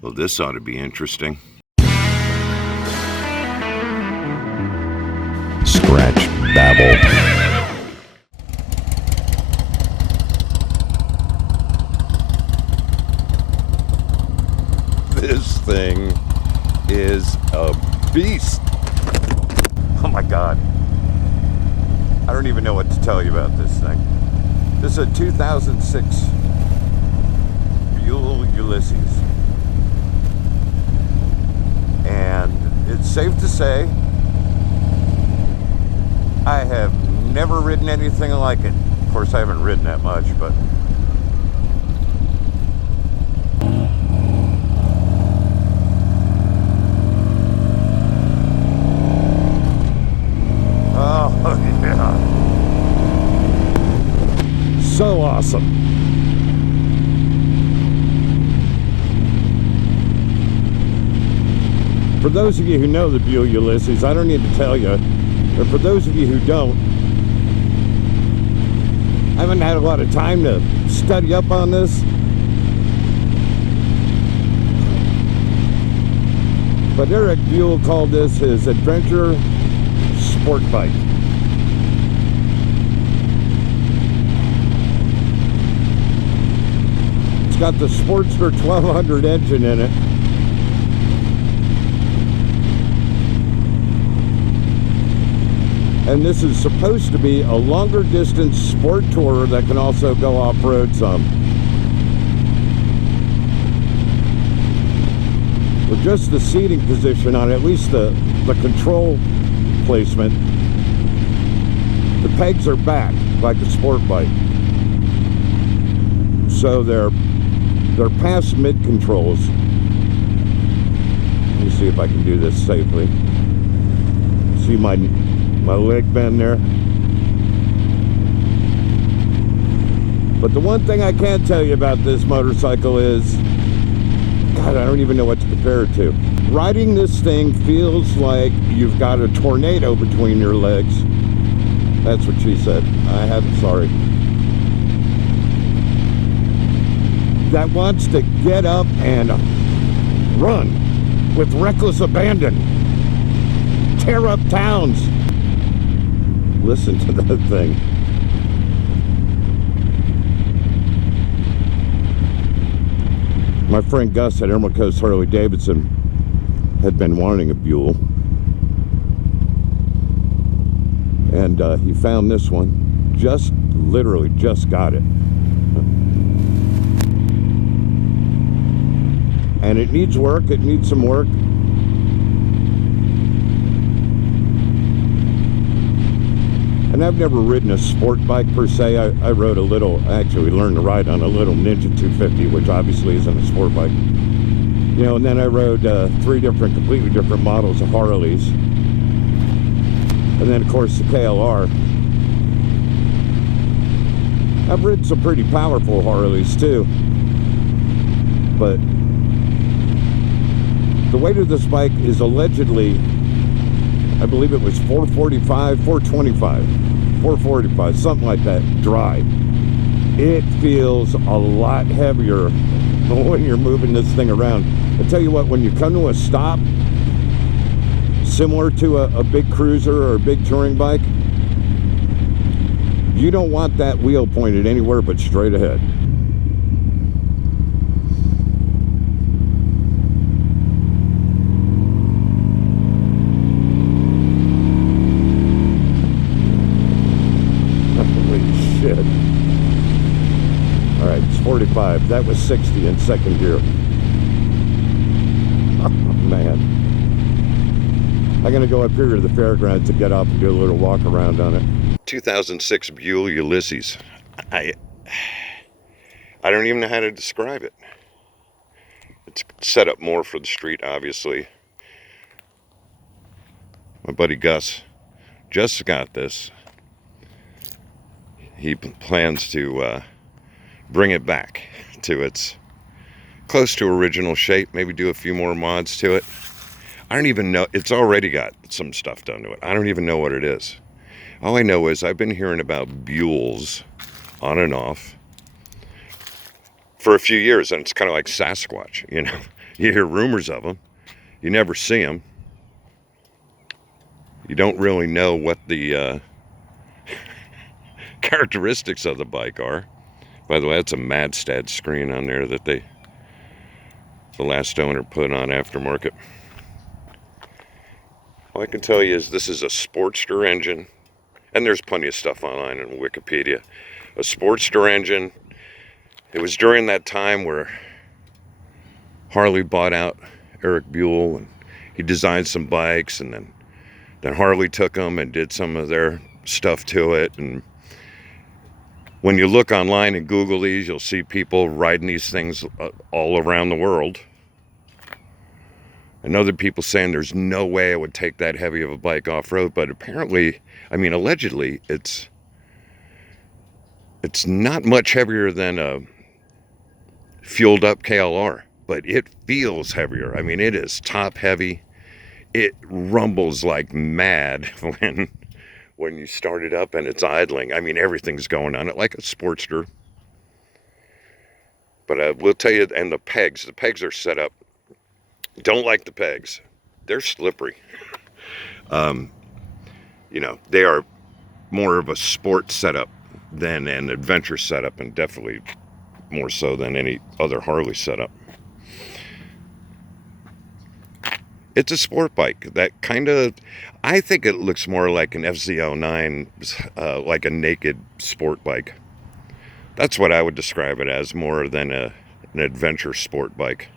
Well, this ought to be interesting. Scratch babble. This thing is a beast. Oh my God. I don't even know what to tell you about this thing. This is a 2006 Buell Ulysses. And it's safe to say, I have never ridden anything like it. Of course, I haven't ridden that much, but oh yeah, so awesome. For those of you who know the Buell Ulysses, I don't need to tell you, but for those of you who don't, I haven't had a lot of time to study up on this. But Eric Buell called this his adventure sport bike. It's got the Sportster 1200 engine in it. And this is supposed to be a longer distance sport tourer that can also go off-road some. With just the seating position on it, at least the control placement, the pegs are back like a sport bike. So they're past mid controls. Let me see if I can do this safely. See my leg bend there. But the one thing I can tell you about this motorcycle is, God, I don't even know what to compare it to. Riding this thing feels like you've got a tornado between your legs. That's what she said. Sorry. That wants to get up and run with reckless abandon. Tear up towns. Listen to that thing. My friend Gus at Emerald Coast Harley Davidson had been wanting a Buell, and he found this one. Literally just got it. And it needs work. It needs some work. And I've never ridden a sport bike per se. I rode a little, actually learned to ride on a little Ninja 250, which obviously isn't a sport bike. You know, and then I rode 3 completely different models of Harleys. And then, of course, the KLR. I've ridden some pretty powerful Harleys, too. But the weight of this bike is allegedly, I believe it was 445, something like that, dry. It feels a lot heavier when you're moving this thing around. I tell you what, when you come to a stop, similar to a big cruiser or a big touring bike, you don't want that wheel pointed anywhere but straight ahead. Alright, it's 45. That was 60 in second gear. Oh, man. I'm going to go up here to the fairgrounds to get up and do a little walk around on it. 2006 Buell Ulysses. I don't even know how to describe it. It's set up more for the street, obviously. My buddy Gus just got this. He plans to bring it back to its close to original shape, maybe do a few more mods to it. I don't even know. It's already got some stuff done to it. I don't even know what it is. All I know is I've been hearing about Buells on and off for a few years, and it's kind of like Sasquatch, you know. You hear rumors of them, you never see them. You don't really know what the characteristics of the bike are. By the way, that's a Madstad screen on there that the last owner put on aftermarket. All I can tell you is this is a Sportster engine, and there's plenty of stuff online on Wikipedia. A Sportster engine. It was during that time where Harley bought out Eric Buell, and he designed some bikes, and then Harley took them and did some of their stuff to it. And when you look online and Google these, you'll see people riding these things all around the world. And other people saying there's no way I would take that heavy of a bike off-road. But apparently, I mean, allegedly, it's not much heavier than a fueled up KLR. But it feels heavier. I mean, it is top heavy. It rumbles like mad when you start it up and it's idling. I mean, everything's going on it like a Sportster. But I will tell you, and the pegs are set up. Don't like the pegs. They're slippery. You know, they are more of a sport setup than an adventure setup, and definitely more so than any other Harley setup. It's a sport bike that kind of, I think it looks more like an FZ09, like a naked sport bike. That's what I would describe it as, more than an adventure sport bike.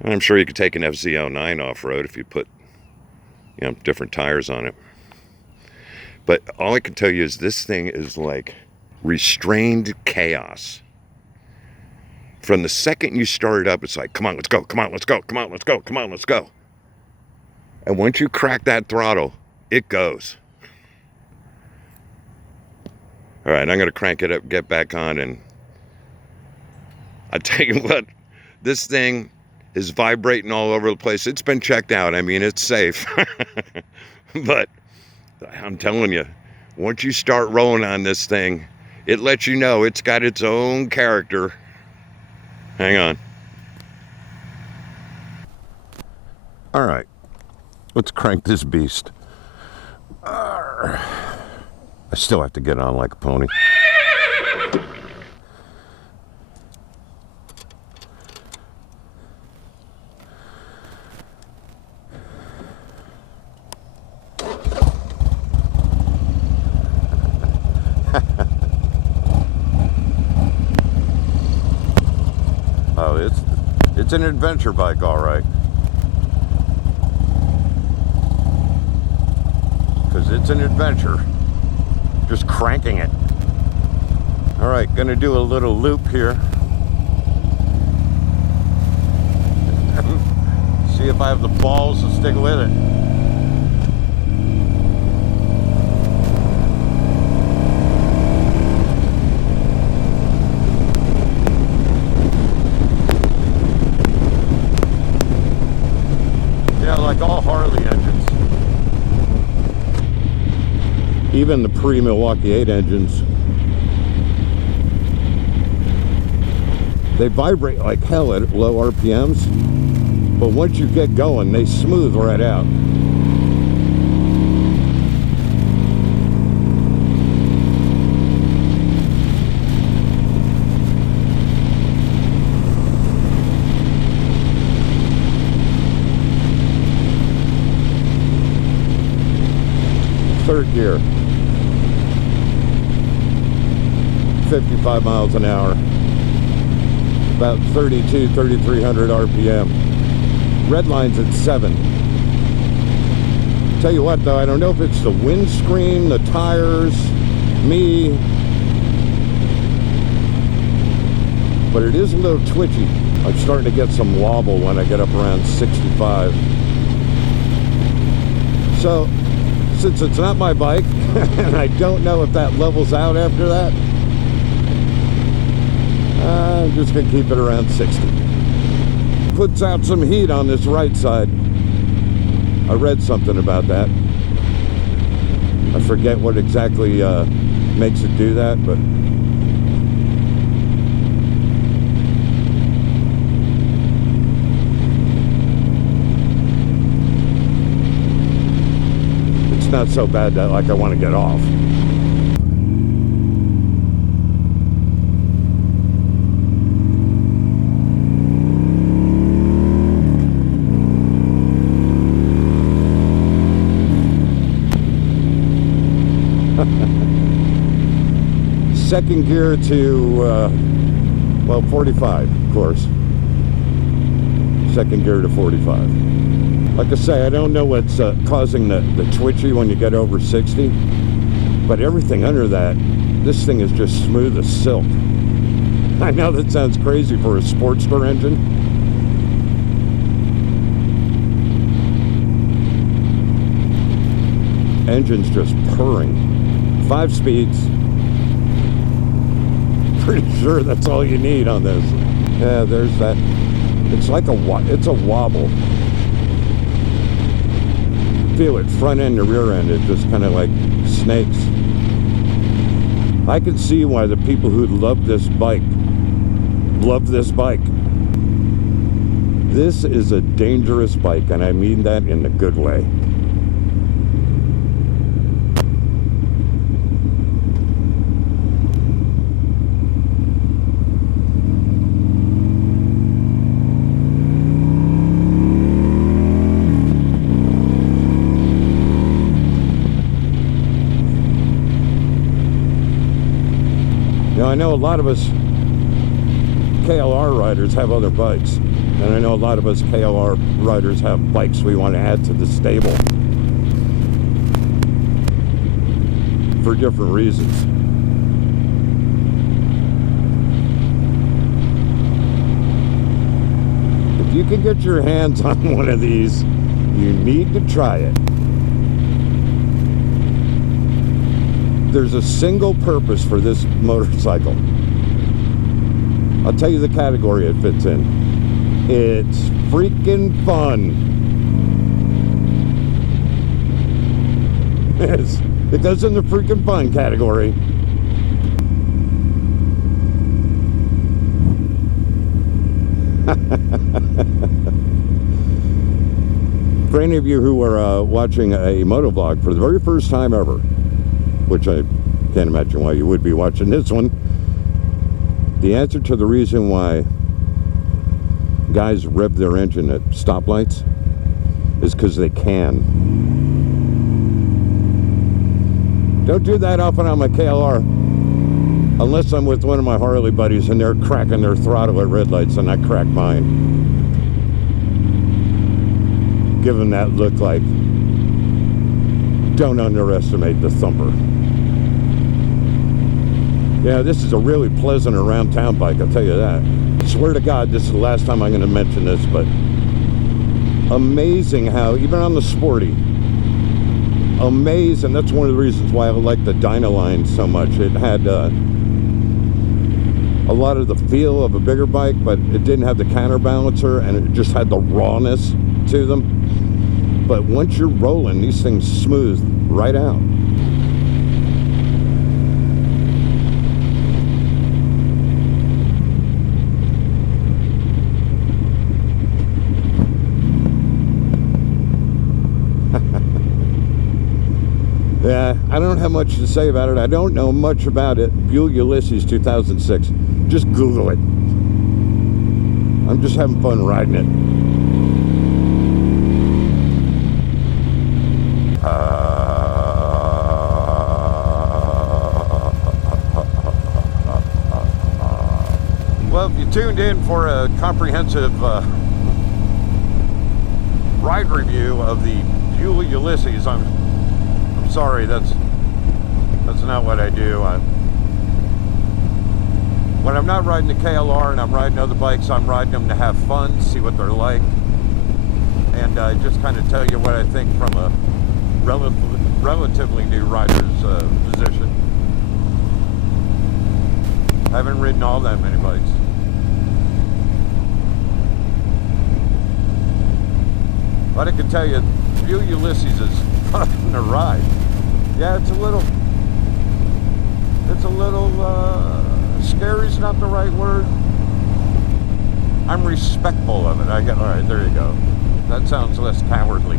And I'm sure you could take an FZ09 off-road if you put, you know, different tires on it. But all I can tell you is this thing is like restrained chaos. From the second you start it up, it's like, come on, let's go, come on, let's go, come on, let's go, come on, let's go. And once you crack that throttle, it goes. All right, I'm going to crank it up, get back on, and I tell you what, this thing is vibrating all over the place. It's been checked out. I mean, it's safe. But I'm telling you, once you start rolling on this thing, it lets you know it's got its own character. Hang on. All right. Let's crank this beast. I still have to get on like a pony. Oh, it's an adventure bike, all right. Because it's an adventure. Just cranking it. All right, gonna do a little loop here. See if I have the balls to stick with it. Yeah, like all Harley engines. Even the pre-Milwaukee 8 engines, they vibrate like hell at low RPMs, but once you get going, they smooth right out. Third gear. 55 miles an hour, about 3,300 RPM. Red line's at 7. Tell you what though, I don't know if it's the windscreen, the tires, me, but it is a little twitchy. I'm starting to get some wobble when I get up around 65. So, since it's not my bike, and I don't know if that levels out after that, I'm just going to keep it around 60. Puts out some heat on this right side. I read something about that. I forget what exactly makes it do that, but not so bad that like I want to get off. Second gear to, well, 45, of course. Second gear to 45. Like I say, I don't know what's causing the twitchy when you get over 60, but everything under that, this thing is just smooth as silk. I know that sounds crazy for a Sportster engine. Engine's just purring. 5 speeds. Pretty sure that's all you need on this. Yeah, there's that. It's like it's a wobble. Feel it front end to rear end. It just kind of like snakes. I can see why the people who love this bike love this bike. This is a dangerous bike, and I mean that in a good way. I know a lot of us KLR riders have other bikes, and I know a lot of us KLR riders have bikes we want to add to the stable for different reasons. If you can get your hands on one of these, you need to try it. There's a single purpose for this motorcycle. I'll tell you the category it fits in. It's freaking fun. It goes in the freaking fun category. For any of you who are watching a motovlog for the very first time ever, which I can't imagine why you would be watching this one. The answer to the reason why guys rev their engine at stoplights is because they can. Don't do that often on my KLR, unless I'm with one of my Harley buddies and they're cracking their throttle at red lights and I crack mine. Give them that look like, don't underestimate the thumper. Yeah, this is a really pleasant around town bike, I'll tell you that. I swear to God, this is the last time I'm going to mention this, but amazing how, even on the Sporty, amazing, that's one of the reasons why I like the Dynaline so much. It had a lot of the feel of a bigger bike, but it didn't have the counterbalancer, and it just had the rawness to them. But once you're rolling, these things smooth right out. Yeah, I don't have much to say about it. I don't know much about it. Buell Ulysses 2006. Just Google it. I'm just having fun riding it. Well, if you tuned in for a comprehensive ride review of the Buell Ulysses, I'm sorry, that's not what I do. When I'm not riding the KLR and I'm riding other bikes, I'm riding them to have fun, see what they're like, and just kind of tell you what I think from a relatively new rider's position. I haven't ridden all that many bikes. But I can tell you, Buell Ulysses is fucking a ride. Yeah, it's a little scary's not the right word. I'm respectful of it. All right, there you go. That sounds less cowardly.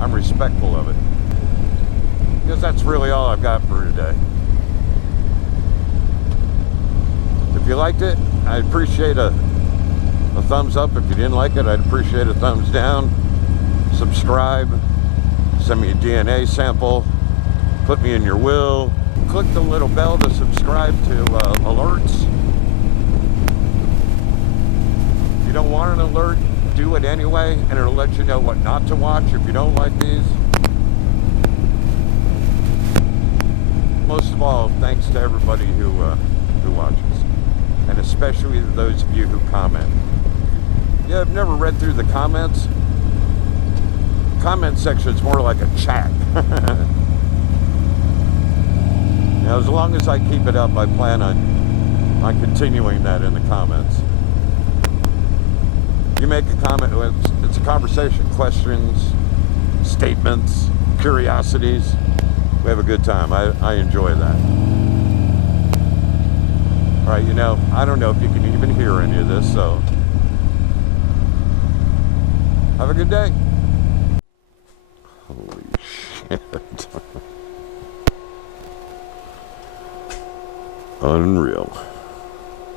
I'm respectful of it. Because that's really all I've got for today. If you liked it, I'd appreciate a thumbs up. If you didn't like it, I'd appreciate a thumbs down. Subscribe. Send me a DNA sample. Put me in your will. Click the little bell to subscribe to alerts. If you don't want an alert, do it anyway, and it'll let you know what not to watch if you don't like these. Most of all, thanks to everybody who watches, and especially those of you who comment. Yeah, I've never read through the comments. Comment section is more like a chat. Now, as long as I keep it up, I plan on continuing that in the comments. You make a comment, it's a conversation, questions, statements, curiosities. We have a good time. I enjoy that. All right, you know, I don't know if you can even hear any of this, so have a good day. Holy shit. Unreal.